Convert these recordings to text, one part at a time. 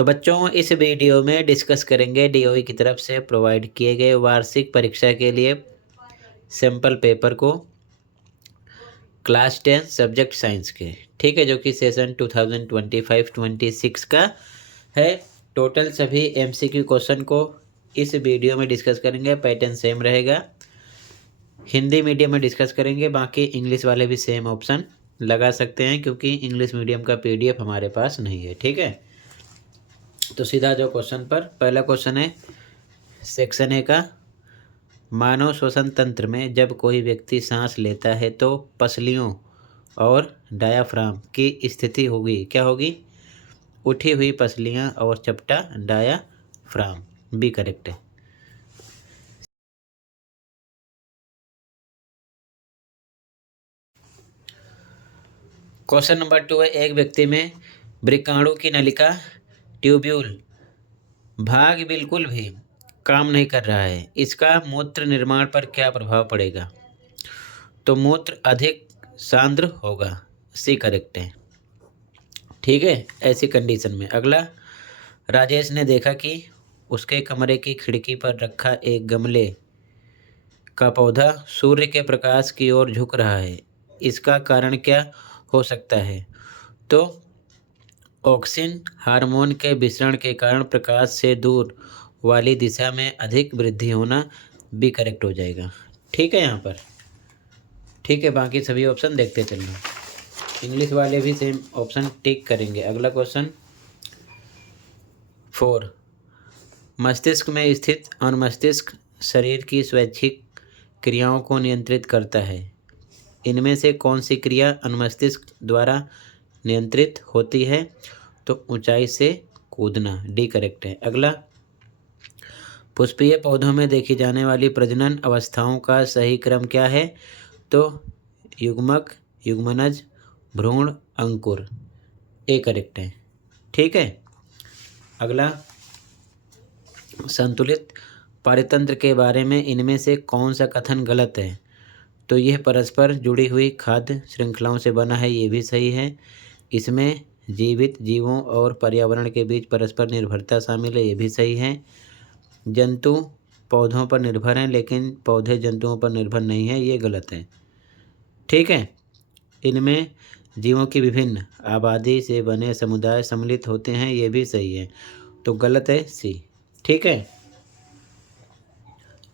तो बच्चों इस वीडियो में डिस्कस करेंगे डीओई की तरफ से प्रोवाइड किए गए वार्षिक परीक्षा के लिए सैम्पल पेपर को क्लास 10 सब्जेक्ट साइंस के, ठीक है, जो कि सेशन 2025-26 का है। टोटल सभी एमसीक्यू क्वेश्चन को इस वीडियो में डिस्कस करेंगे। पैटर्न सेम रहेगा। हिंदी मीडियम में डिस्कस करेंगे, बाकी इंग्लिश वाले भी सेम ऑप्शन लगा सकते हैं क्योंकि इंग्लिश मीडियम का पीडीएफ हमारे पास नहीं है, ठीक है। तो सीधा जो क्वेश्चन पर पहला क्वेश्चन है सेक्शन ए का, मानव श्वसन तंत्र में जब कोई व्यक्ति सांस लेता है तो पसलियों और डायाफ्राम की स्थिति होगी, क्या होगी? उठी हुई पसलियां और चपटा डायाफ्राम। बी करेक्ट है। क्वेश्चन नंबर 2 है, एक व्यक्ति में वृक्काणु की नलिका ट्यूब्यूल भाग बिल्कुल भी काम नहीं कर रहा है, इसका मूत्र निर्माण पर क्या प्रभाव पड़ेगा? तो मूत्र अधिक सांद्र होगा। सी करेक्ट है, ठीक है, ऐसी कंडीशन में। अगला, राजेश ने देखा कि उसके कमरे की खिड़की पर रखा एक गमले का पौधा सूर्य के प्रकाश की ओर झुक रहा है, इसका कारण क्या हो सकता है? तो ऑक्सिन हार्मोन के विसरण के कारण प्रकाश से दूर वाली दिशा में अधिक वृद्धि होना भी करेक्ट हो जाएगा, ठीक है यहाँ पर, ठीक है। बाकी सभी ऑप्शन देखते चलना। इंग्लिश वाले भी सेम ऑप्शन टिक करेंगे। अगला क्वेश्चन 4, मस्तिष्क में स्थित अनुमस्तिष्क शरीर की स्वैच्छिक क्रियाओं को नियंत्रित करता है, इनमें से कौन सी क्रिया अनुमस्तिष्क द्वारा नियंत्रित होती है? तो ऊंचाई से कूदना। डी करेक्ट है। अगला, पुष्पीय पौधों में देखी जाने वाली प्रजनन अवस्थाओं का सही क्रम क्या है? तो युग्मक, युग्मनज, भ्रूण, अंकुर। ए करेक्ट है, ठीक है। अगला, संतुलित पारितंत्र के बारे में इनमें से कौन सा कथन गलत है? तो यह परस्पर जुड़ी हुई खाद्य श्रृंखलाओं से बना है, ये भी सही है। इसमें जीवित जीवों और पर्यावरण के बीच परस्पर निर्भरता शामिल है, ये भी सही है। जंतु पौधों पर निर्भर हैं लेकिन पौधे जंतुओं पर निर्भर नहीं है, ये गलत है, ठीक है। इनमें जीवों की विभिन्न आबादी से बने समुदाय सम्मिलित होते हैं, ये भी सही है, तो गलत है सी, ठीक है।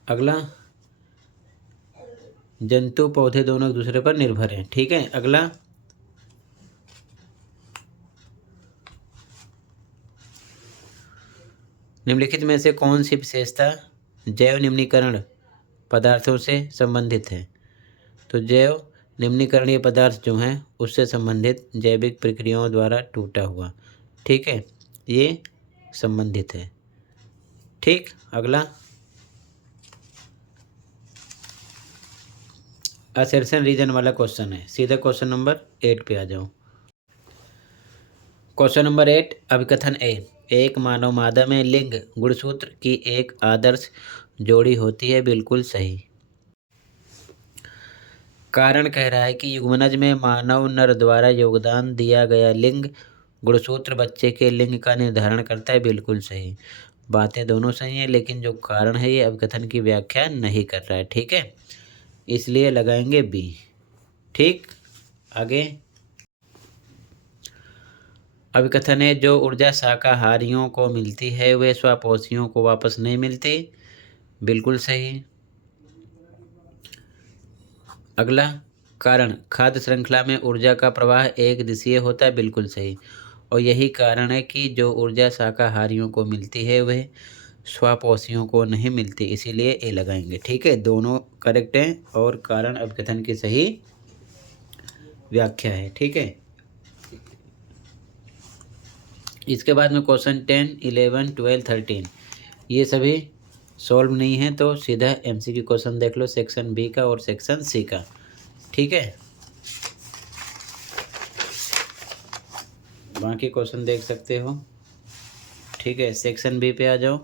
अगला, जंतु पौधे दोनों एक दूसरे पर निर्भर हैं, ठीक है। अगला, निम्नलिखित में से कौन सी विशेषता जैव निम्नीकरण पदार्थों से संबंधित है? तो जैव निम्नीकरणीय पदार्थ जो हैं उससे संबंधित जैविक प्रक्रियाओं द्वारा टूटा हुआ, ठीक है, ये संबंधित है, ठीक। अगला, असर्शन रीजन वाला क्वेश्चन है, सीधा क्वेश्चन नंबर 8 पे आ जाओ। क्वेश्चन नंबर 8, अभिकथन ए, एक मानव मादा में लिंग गुणसूत्र की एक आदर्श जोड़ी होती है, बिल्कुल सही। कारण कह रहा है कि युग्मनज में मानव नर द्वारा योगदान दिया गया लिंग गुणसूत्र बच्चे के लिंग का निर्धारण करता है, बिल्कुल सही। बातें दोनों सही हैं लेकिन जो कारण है ये अभिकथन की व्याख्या नहीं कर रहा है, ठीक है, इसलिए लगाएंगे बी, ठीक। आगे, अभिकथन है जो ऊर्जा शाकाहारियों को मिलती है वे स्वापोषियों को वापस नहीं मिलती, बिल्कुल सही। अगला, कारण खाद्य श्रृंखला में ऊर्जा का प्रवाह एक दिशीय होता है, बिल्कुल सही। और यही कारण है कि जो ऊर्जा शाकाहारियों को मिलती है वह स्वापोषियों को नहीं मिलती, इसीलिए ए लगाएंगे, ठीक है। दोनों करेक्ट हैं और कारण अभिकथन की सही व्याख्या है, ठीक है। इसके बाद में क्वेश्चन 10, 11, 12, 13 ये सभी सॉल्व नहीं है, तो सीधा एमसीक्यू क्वेश्चन देख लो सेक्शन बी का और सेक्शन सी का, ठीक है। बाकी क्वेश्चन देख सकते हो, ठीक है। सेक्शन बी पे आ जाओ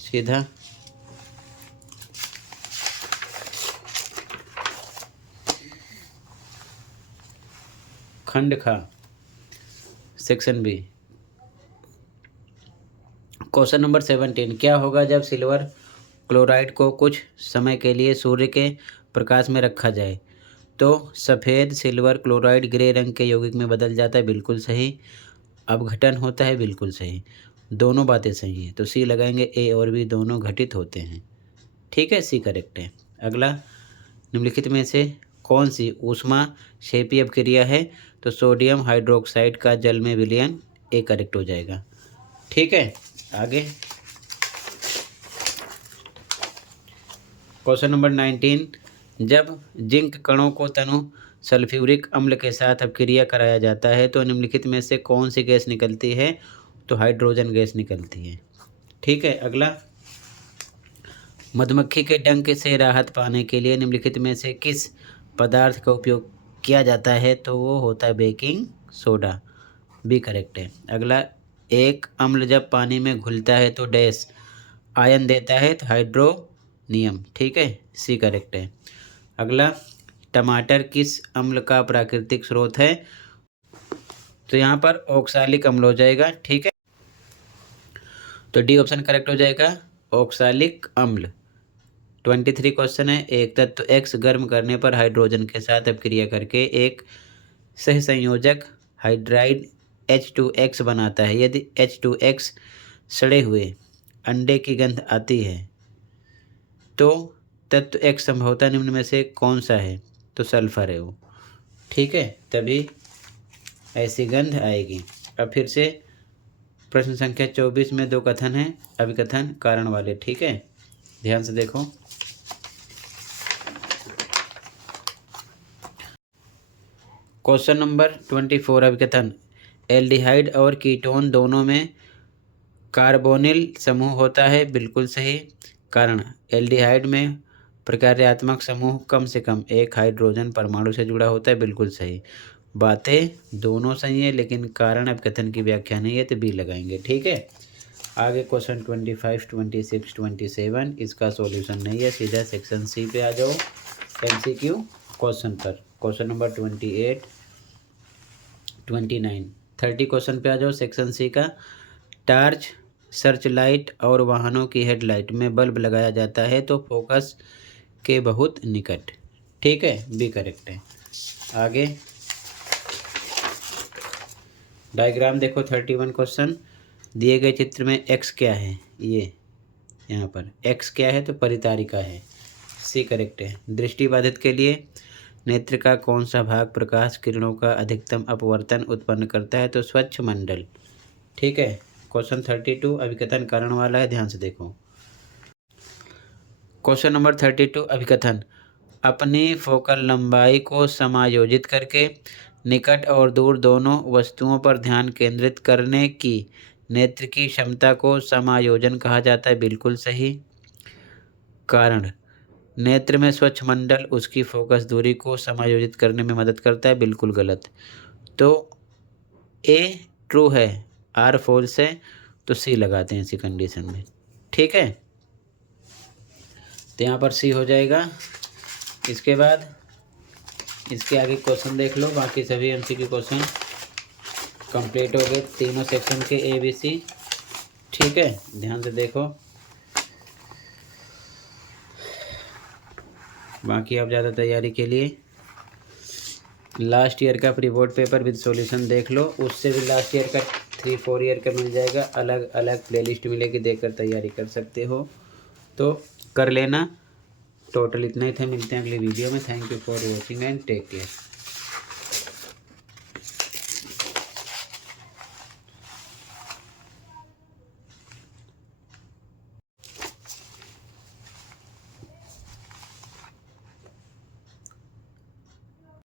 सीधा। खंड खा, सेक्शन बी, क्वेश्चन नंबर 17, क्या होगा जब सिल्वर क्लोराइड को कुछ समय के लिए सूर्य के प्रकाश में रखा जाए? तो सफ़ेद सिल्वर क्लोराइड ग्रे रंग के यौगिक में बदल जाता है, बिल्कुल सही। अपघटन होता है, बिल्कुल सही। दोनों बातें सही हैं, तो सी लगाएंगे। ए और बी दोनों घटित होते हैं, ठीक है, सी करेक्ट है। अगला, निम्नलिखित में से कौन सी ऊष्मा क्षेपीय अपक्रिया है? तो सोडियम हाइड्रोक्साइड का जल में विलयन, ए करेक्ट हो जाएगा, ठीक है। आगे क्वेश्चन नंबर 19, जब जिंक कणों को तनु सल्फ्यूरिक अम्ल के साथ अपक्रिया कराया जाता है तो निम्नलिखित में से कौन सी गैस निकलती है? तो हाइड्रोजन गैस निकलती है, ठीक है। अगला, मधुमक्खी के डंक से राहत पाने के लिए निम्नलिखित में से किस पदार्थ का उपयोग किया जाता है? तो वो होता है बेकिंग सोडा, बी करेक्ट है। अगला, एक अम्ल जब पानी में घुलता है तो डैश आयन देता है? तो हाइड्रोनियम, ठीक है, सी करेक्ट है। अगला, टमाटर किस अम्ल का प्राकृतिक स्रोत है? तो यहाँ पर ऑक्सैलिक अम्ल हो जाएगा, ठीक है, तो डी ऑप्शन करेक्ट हो जाएगा, ऑक्सैलिक अम्ल। 23 क्वेश्चन है, एक तत्व एक्स गर्म करने पर हाइड्रोजन के साथ अपक्रिया करके एक सहसंयोजक हाइड्राइड H2X बनाता है। यदि H2X सड़े हुए अंडे की गंध आती है तो तत्व एक्स संभवतः निम्न में से कौन सा है? तो सल्फर है वो, ठीक है, तभी ऐसी गंध आएगी। अब फिर से प्रश्न संख्या 24 में दो कथन हैं, अभिकथन कारण वाले, ठीक है, ध्यान से देखो। क्वेश्चन नंबर 24, अभिकथन, एल्डिहाइड और कीटोन दोनों में कार्बोनिल समूह होता है, बिल्कुल सही। कारण, एल्डिहाइड में प्रकार्यात्मक समूह कम से कम एक हाइड्रोजन परमाणु से जुड़ा होता है, बिल्कुल सही। बातें दोनों सही है लेकिन कारण अभिकथन की व्याख्या नहीं है, तो बी लगाएंगे, ठीक है। आगे क्वेश्चन 25, 26, 27 इसका सॉल्यूशन नहीं है, सीधा सेक्शन सी पे आ जाओ MCQ क्वेश्चन पर। क्वेश्चन नंबर 28, 29, 30 क्वेश्चन पे आ जाओ सेक्शन सी का। टार्च, सर्च लाइट और वाहनों की हेडलाइट में बल्ब लगाया जाता है तो फोकस के बहुत निकट, ठीक है, बी करेक्ट है। आगे डायग्राम देखो 31 क्वेश्चन, दिए गए चित्र में एक्स क्या है? ये यहाँ पर एक्स क्या है? तो परितारिका है, सी करेक्ट है। दृष्टिबाधित के लिए नेत्र का कौन सा भाग प्रकाश किरणों का अधिकतम अपवर्तन उत्पन्न करता है? तो स्वच्छ मंडल, ठीक है। क्वेश्चन 32 अभिकथन कारण वाला है, ध्यान से देखो। क्वेश्चन नंबर 32 अभिकथन, अपनी फोकल लंबाई को समायोजित करके निकट और दूर दोनों वस्तुओं पर ध्यान केंद्रित करने की नेत्र की क्षमता को समायोजन कहा जाता है, बिल्कुल सही। कारण, नेत्र में स्वच्छ मंडल उसकी फोकस दूरी को समायोजित करने में मदद करता है, बिल्कुल गलत। तो ए ट्रू है, आर फॉल्स है, तो सी लगाते हैं इसी कंडीशन में, ठीक है, तो यहाँ पर सी हो जाएगा। इसके बाद इसके आगे क्वेश्चन देख लो, बाकी सभी MCQ क्वेश्चन कंप्लीट हो गए, तीनों सेक्शन के ABC, ठीक है, ध्यान से देखो। बाकी आप ज़्यादा तैयारी के लिए लास्ट ईयर का pre board paper with solution देख लो, उससे भी लास्ट ईयर का 3-4 ईयर का मिल जाएगा, अलग अलग प्लेलिस्ट मिलेगी, देखकर तैयारी कर सकते हो, तो कर लेना। टोटल इतना ही था, मिलते हैं अगली वीडियो में। Thank you for watching and take care.